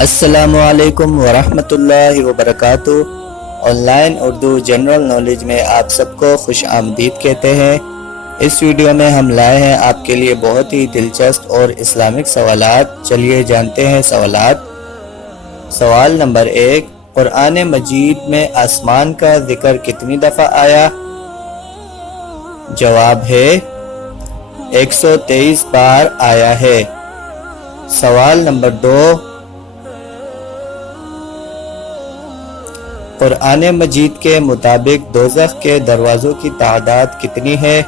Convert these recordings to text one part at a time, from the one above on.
السلام علیکم ورحمۃ اللہ وبرکاتہ۔ On line Urdu general knowledge میں آپ سب کو خوش آمدید کہتے ہیں۔ اس ویڈیو میں ہم لائے ہیں آپ کے لیے بہت ہی دلچسپ اور اسلامک سوالات۔ چلیے جانتے ہیں سوالات۔ سوال نمبر 1، قرآن مجید میں آسمان کا ذکر کتنی دفعہ آیا؟ جواب ہے 123 بار آیا ہے۔ سوال نمبر 2، قرآن مجید کے مطابق دوزخ کے دروازوں کی تعداد کتنی ہے؟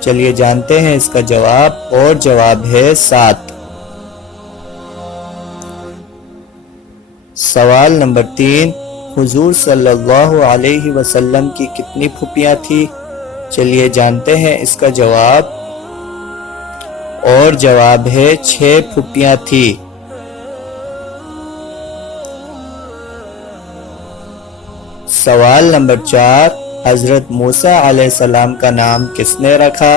چلیے جانتے ہیں اس کا جواب، اور جواب ہے 7۔ سوال نمبر 3، حضور صلی اللہ علیہ وسلم کی کتنی پھوپھیاں تھیں؟ چلیے جانتے ہیں اس کا جواب، اور جواب ہے 6 پھوپھیاں تھیں۔ سوال نمبر 4، حضرت موسیٰ علیہ السلام کا نام کس نے رکھا؟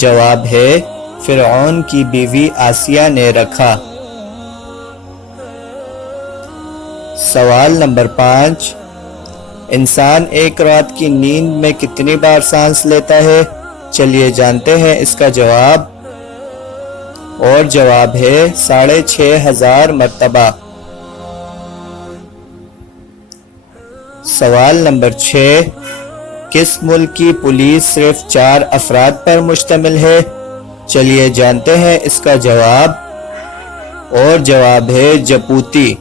جواب ہے فرعون کی بیوی آسیہ نے رکھا۔ سوال نمبر 5، انسان ایک رات کی نیند میں کتنی بار سانس لیتا ہے؟ چلیے جانتے ہیں اس کا جواب، اور جواب ہے 6500 مرتبہ۔ سوال نمبر 6، کس ملک کی پولیس صرف 4 افراد پر مشتمل ہے؟ چلیے جانتے ہیں اس کا جواب، اور جواب ہے جبوتی۔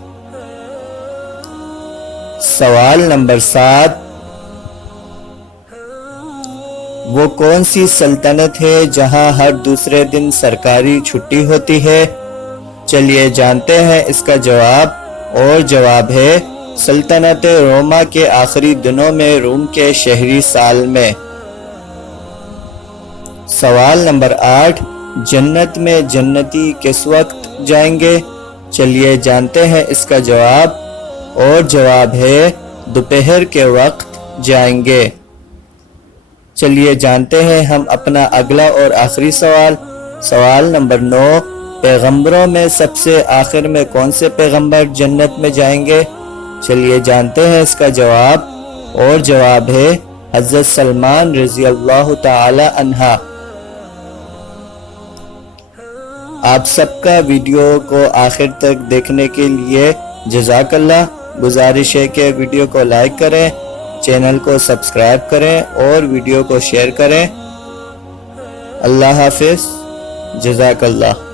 سوال نمبر 7، وہ کون سی سلطنت ہے جہاں ہر دوسرے دن سرکاری چھٹی ہوتی ہے؟ چلیے جانتے ہیں اس کا جواب، اور جواب ہے سلطنت روما کے آخری دنوں میں روم کے شہری سال میں۔ سوال نمبر 8، جنت میں جنتی کس وقت جائیں گے؟ چلیے جانتے ہیں اس کا جواب، اور جواب ہے دوپہر کے وقت جائیں گے۔ چلیے جانتے ہیں ہم اپنا اگلا اور آخری سوال۔ سوال نمبر 9، پیغمبروں میں سب سے آخر میں کون سے پیغمبر جنت میں جائیں گے؟ چلیے جانتے ہیں اس کا جواب، اور جواب ہے حضرت سلمان رضی اللہ تعالی عنہ۔ آپ سب کا ویڈیو کو آخر تک دیکھنے کے لیے جزاک اللہ۔ گزارش ہے کہ ویڈیو کو لائک کریں، چینل کو سبسکرائب کریں اور ویڈیو کو شیئر کریں۔ اللہ حافظ، جزاک اللہ۔